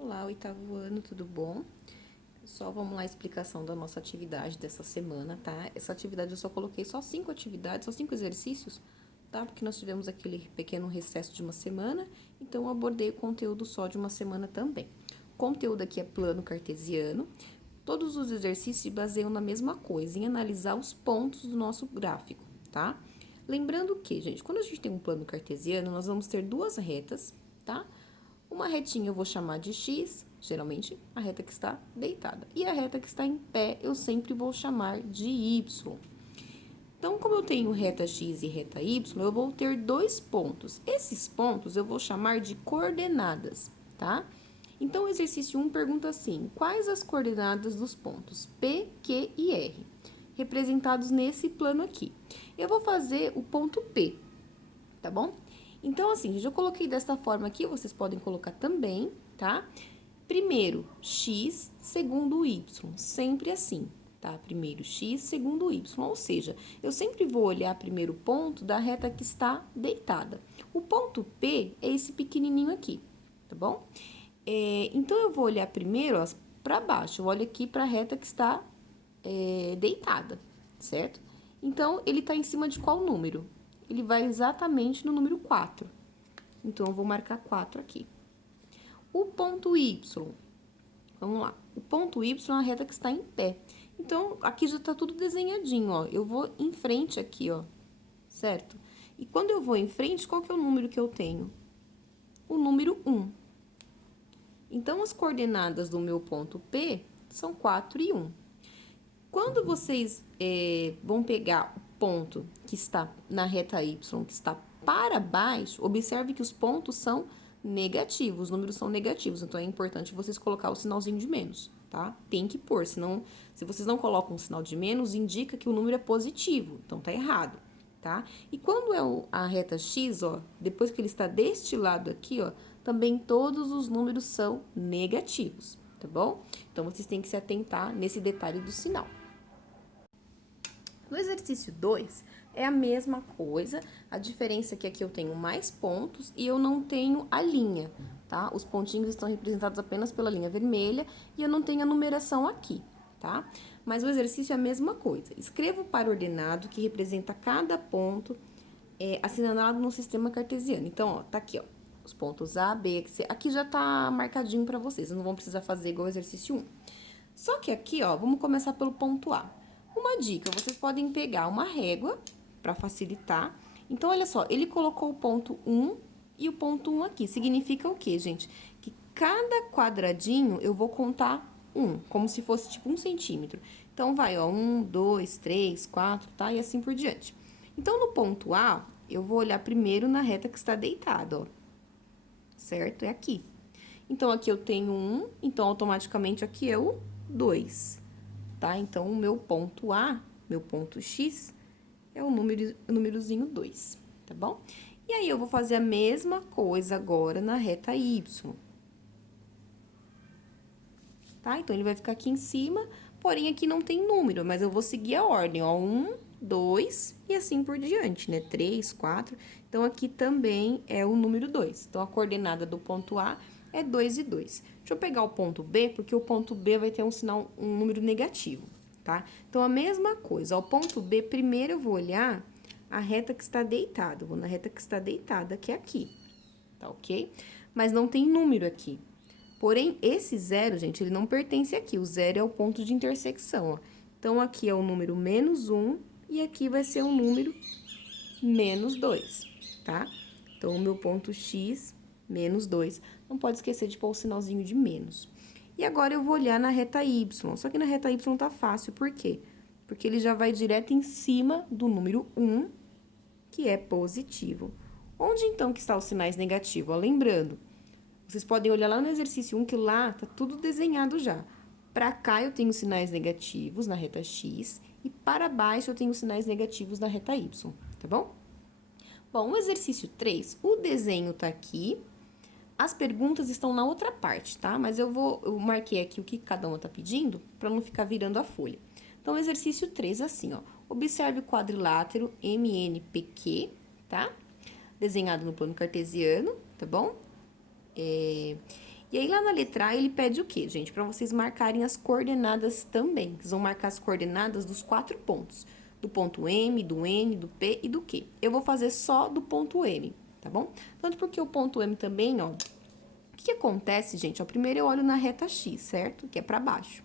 Olá, oitavo ano, tudo bom? Só vamos lá a explicação da nossa atividade dessa semana, tá? Essa atividade eu só coloquei só 5 atividades, só 5 exercícios, tá? Porque nós tivemos aquele pequeno recesso de uma semana, então eu abordei o conteúdo só de uma semana também. O conteúdo aqui é plano cartesiano. Todos os exercícios se baseiam na mesma coisa, em analisar os pontos do nosso gráfico, tá? Lembrando que, gente, quando a gente tem um plano cartesiano, nós vamos ter duas retas, tá? Uma retinha eu vou chamar de x, geralmente a reta que está deitada. E a reta que está em pé eu sempre vou chamar de y. Então, como eu tenho reta x e reta y, eu vou ter dois pontos. Esses pontos eu vou chamar de coordenadas, tá? Então, o exercício 1 pergunta assim: quais as coordenadas dos pontos P, Q e R, representados nesse plano aqui? Eu vou fazer o ponto P, tá bom? Então, assim, eu coloquei desta forma aqui, vocês podem colocar também, tá? Primeiro x, segundo y, sempre assim, tá? Primeiro x, segundo y, ou seja, eu sempre vou olhar primeiro o ponto da reta que está deitada. O ponto P é esse pequenininho aqui, tá bom? Então, eu vou olhar primeiro para baixo, eu olho aqui para a reta que está deitada, certo? Então, ele está em cima de qual número? Ele vai exatamente no número 4. Então, eu vou marcar 4 aqui. O ponto Y, vamos lá. O ponto Y é a reta que está em pé. Então, aqui já está tudo desenhadinho, ó. Eu vou em frente aqui, ó, certo? E quando eu vou em frente, qual que é o número que eu tenho? O número 1. Então, as coordenadas do meu ponto P são 4 e 1. Quando vocês vão pegar o ponto que está na reta Y, que está para baixo, observe que os pontos são negativos, os números são negativos, então é importante vocês colocar o sinalzinho de menos, tá? Tem que pôr, senão, se vocês não colocam um sinal de menos, indica que o número é positivo, então tá errado, tá? E quando é a reta X, ó, depois que ele está deste lado aqui, ó, também todos os números são negativos, tá bom? Então, vocês têm que se atentar nesse detalhe do sinal. No exercício 2, é a mesma coisa, a diferença é que aqui eu tenho mais pontos e eu não tenho a linha, tá? Os pontinhos estão representados apenas pela linha vermelha e eu não tenho a numeração aqui, tá? Mas o exercício é a mesma coisa. Escreva o par ordenado que representa cada ponto assinalado no sistema cartesiano. Então, ó, tá aqui, ó, os pontos A, B, C. Aqui já tá marcadinho para vocês, não vão precisar fazer igual o exercício 1. Só que aqui, ó, vamos começar pelo ponto A. Uma dica, vocês podem pegar uma régua para facilitar. Então, olha só, ele colocou o ponto 1 e o ponto 1 aqui. Significa o quê, gente? Que cada quadradinho eu vou contar 1, como se fosse tipo 1 centímetro. Então, vai, ó, 1, 2, 3, 4, tá? E assim por diante. Então, no ponto A, eu vou olhar primeiro na reta que está deitada, ó. Certo? É aqui. Então, aqui eu tenho 1, então, automaticamente, aqui é o 2, tá? Então, o meu ponto A, meu ponto X, é o númerozinho 2, tá bom? E aí, eu vou fazer a mesma coisa agora na reta Y. Tá? Então, ele vai ficar aqui em cima, porém, aqui não tem número, mas eu vou seguir a ordem, ó. 1, 2 e assim por diante, né? 3, 4. Então, aqui também é o número 2. Então, a coordenada do ponto A é 2 e 2. Deixa eu pegar o ponto B, porque o ponto B vai ter um número negativo, tá? Então, a mesma coisa. Ao ponto B, primeiro eu vou olhar a reta que está deitada. Eu vou na reta que está deitada, que é aqui, tá ok? Mas não tem número aqui. Porém, esse zero, gente, ele não pertence aqui. O zero é o ponto de intersecção, ó. Então, aqui é o número menos 1 e aqui vai ser o número menos 2, tá? Então, o meu ponto X, menos 2. Não pode esquecer de pôr o sinalzinho de menos. E agora, eu vou olhar na reta Y. Só que na reta Y tá fácil, por quê? Porque ele já vai direto em cima do número 1, que é positivo. Onde, então, que está os sinais negativos? Ó, lembrando, vocês podem olhar lá no exercício 1, que lá tá tudo desenhado já. Para cá eu tenho sinais negativos na reta X e para baixo eu tenho sinais negativos na reta Y, tá bom? Bom, o exercício 3, o desenho tá aqui, as perguntas estão na outra parte, tá? Mas eu marquei aqui o que cada uma tá pedindo para não ficar virando a folha. Então, o exercício 3, assim, ó. Observe o quadrilátero MNPQ, tá? Desenhado no plano cartesiano, tá bom? E aí, lá na letra A, ele pede o quê, gente? Para vocês marcarem as coordenadas também. Vocês vão marcar as coordenadas dos 4 pontos. Do ponto M, do N, do P e do Q. Eu vou fazer só do ponto M, tá bom? Tanto porque o ponto M também, ó... O que acontece, gente? Ó, primeiro eu olho na reta X, certo? Que é para baixo.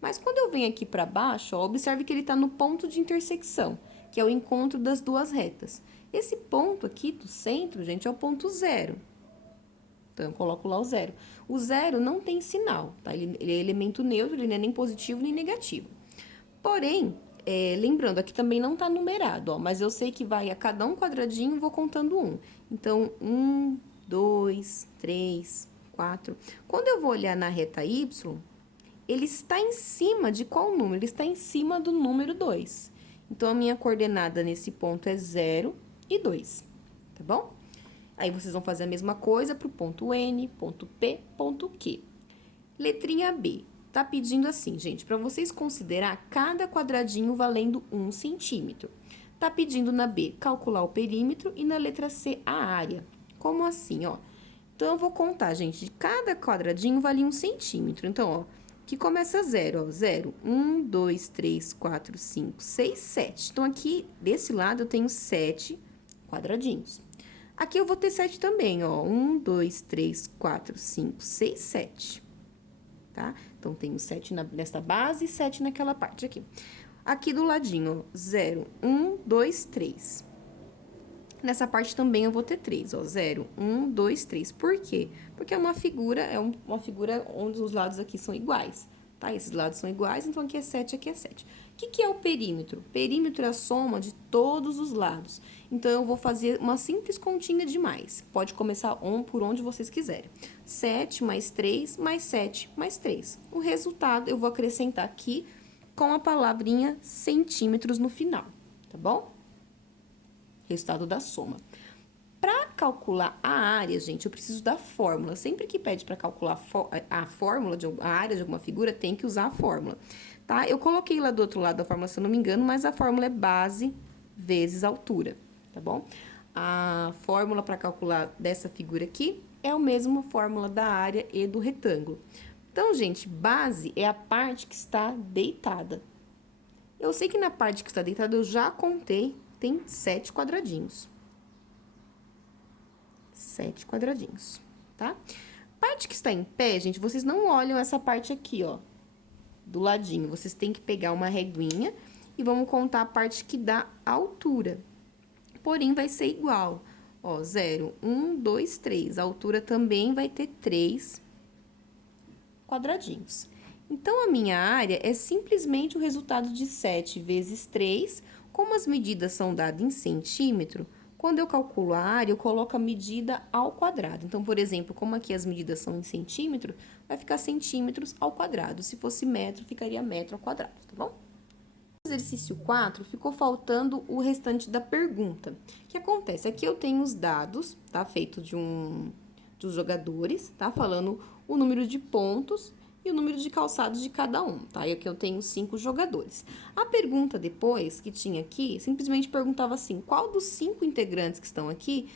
Mas quando eu venho aqui para baixo, ó, observe que ele está no ponto de intersecção, que é o encontro das duas retas. Esse ponto aqui do centro, gente, é o ponto zero. Então, eu coloco lá o zero. O zero não tem sinal, tá? Ele é elemento neutro, ele não é nem positivo nem negativo. Porém, lembrando, aqui também não tá numerado, ó, mas eu sei que vai a cada um quadradinho, vou contando um. Então, 1, 2, 3, 4. Quando eu vou olhar na reta Y, ele está em cima de qual número? Ele está em cima do número 2. Então, a minha coordenada nesse ponto é 0 e 2, tá bom? Aí, vocês vão fazer a mesma coisa para o ponto N, ponto P, ponto Q. Letrinha B. Tá pedindo assim, gente, para vocês considerar cada quadradinho valendo 1 centímetro. Tá pedindo na B, calcular o perímetro e na letra C, a área. Como assim, ó? Então, eu vou contar, gente, de cada quadradinho vale 1 centímetro. Então, ó, que começa 0, ó, 0, 1, 2, 3, 4, 5, 6, 7. Então, aqui, desse lado, eu tenho 7 quadradinhos. Aqui eu vou ter 7 também, ó. 1, 2, 3, 4, 5, 6, 7. Tá? Então, tenho 7 nessa base e 7 naquela parte aqui. Aqui do ladinho, ó. 0, 1, 2, 3. Nessa parte também eu vou ter 3, ó. 0, 1, 2, 3. Por quê? Porque é uma figura onde os lados aqui são iguais, tá? Esses lados são iguais, então aqui é 7, aqui é 7. O que é o perímetro? Perímetro é a soma de todos os lados. Então, eu vou fazer uma simples continha de mais. Pode começar por onde vocês quiserem. 7 mais 3 mais 7 mais 3. O resultado eu vou acrescentar aqui com a palavrinha centímetros no final, tá bom? Resultado da soma. Para calcular a área, gente, eu preciso da fórmula. Sempre que pede para calcular a fórmula, a área de alguma figura, tem que usar a fórmula, tá? Eu coloquei lá do outro lado a fórmula, se eu não me engano, mas a fórmula é base vezes altura, tá bom? A fórmula para calcular dessa figura aqui é a mesma fórmula da área e do retângulo. Então, gente, base é a parte que está deitada. Eu sei que na parte que está deitada eu já contei, tem 7 quadradinhos. 7 quadradinhos, tá? Parte que está em pé, gente, vocês não olham essa parte aqui, ó, do ladinho. Vocês têm que pegar uma reguinha e vamos contar a parte que dá altura. Porém, vai ser igual, ó, 0, 1, 2, 3. A altura também vai ter 3 quadradinhos. Então, a minha área é simplesmente o resultado de 7 vezes 3. Como as medidas são dadas em centímetro, quando eu calculo a área, eu coloco a medida ao quadrado. Então, por exemplo, como aqui as medidas são em centímetro, vai ficar centímetros ao quadrado. Se fosse metro, ficaria metro ao quadrado, tá bom? No exercício 4, ficou faltando o restante da pergunta. O que acontece? Aqui eu tenho os dados, tá? Feito dos jogadores, tá? Falando o número de pontos e o número de calçados de cada um, tá? E aqui eu tenho 5 jogadores. A pergunta depois, que tinha aqui, simplesmente perguntava assim, qual dos 5 integrantes que estão aqui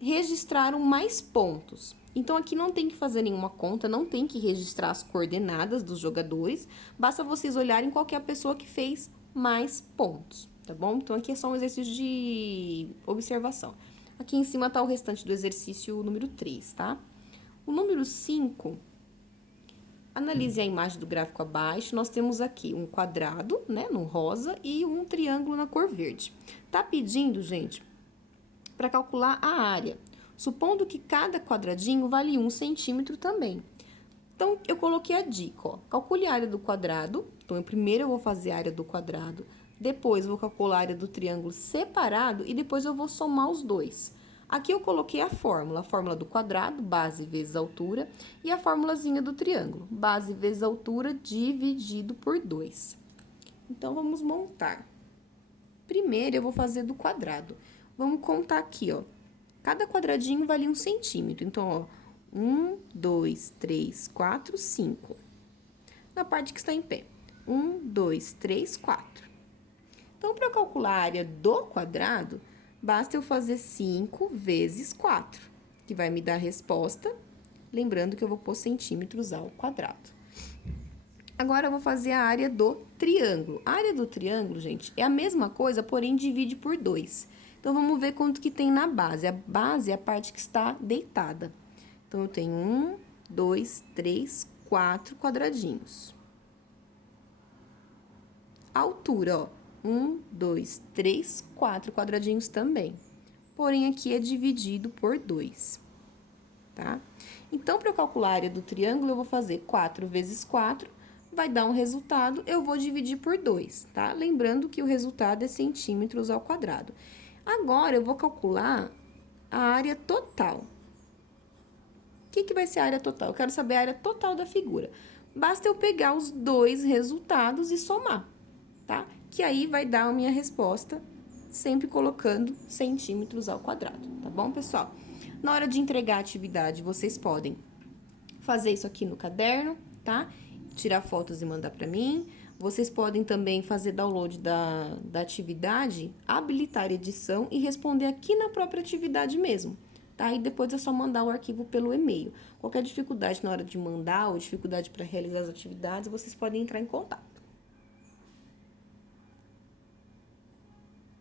registraram mais pontos? Então, aqui não tem que fazer nenhuma conta, não tem que registrar as coordenadas dos jogadores, basta vocês olharem qual que é a pessoa que fez mais pontos, tá bom? Então, aqui é só um exercício de observação. Aqui em cima tá o restante do exercício número 3, tá? O número 5... Analise a imagem do gráfico abaixo, nós temos aqui um quadrado, né, no rosa, e um triângulo na cor verde. Tá pedindo, gente, para calcular a área, supondo que cada quadradinho vale 1 centímetro também. Então, eu coloquei a dica, ó, calcule a área do quadrado. Então, primeiro eu vou fazer a área do quadrado, depois eu vou calcular a área do triângulo separado e depois eu vou somar os dois. Aqui eu coloquei a fórmula do quadrado, base vezes altura, e a formulazinha do triângulo, base vezes altura dividido por 2. Então, vamos montar. Primeiro, eu vou fazer do quadrado. Vamos contar aqui, ó. Cada quadradinho vale 1 centímetro. Então, ó, 1, 2, 3, 4, 5. Na parte que está em pé, 1, 2, 3, 4. Então, para calcular a área do quadrado, basta eu fazer 5 vezes 4, que vai me dar a resposta Lembrando que eu vou pôr centímetros ao quadrado. Agora, eu vou fazer a área do triângulo. A área do triângulo, gente, é a mesma coisa, porém divide por 2. Então, vamos ver quanto que tem na base. A base é a parte que está deitada. Então, eu tenho 1, 2, 3, 4 quadradinhos. A altura, ó, 1, 2, 3, 4 quadradinhos também. Porém, aqui é dividido por 2, tá? Então, para eu calcular a área do triângulo, eu vou fazer 4 vezes 4, vai dar um resultado, eu vou dividir por 2, tá? Lembrando que o resultado é centímetros ao quadrado. Agora, eu vou calcular a área total. O que vai ser a área total? Eu quero saber a área total da figura. Basta eu pegar os dois resultados e somar, tá? Que aí vai dar a minha resposta, sempre colocando centímetros ao quadrado, tá bom, pessoal? Na hora de entregar a atividade, vocês podem fazer isso aqui no caderno, tá? Tirar fotos e mandar para mim. Vocês podem também fazer download da atividade, habilitar a edição e responder aqui na própria atividade mesmo, tá? E depois é só mandar o arquivo pelo e-mail. Qualquer dificuldade na hora de mandar ou dificuldade para realizar as atividades, vocês podem entrar em contato.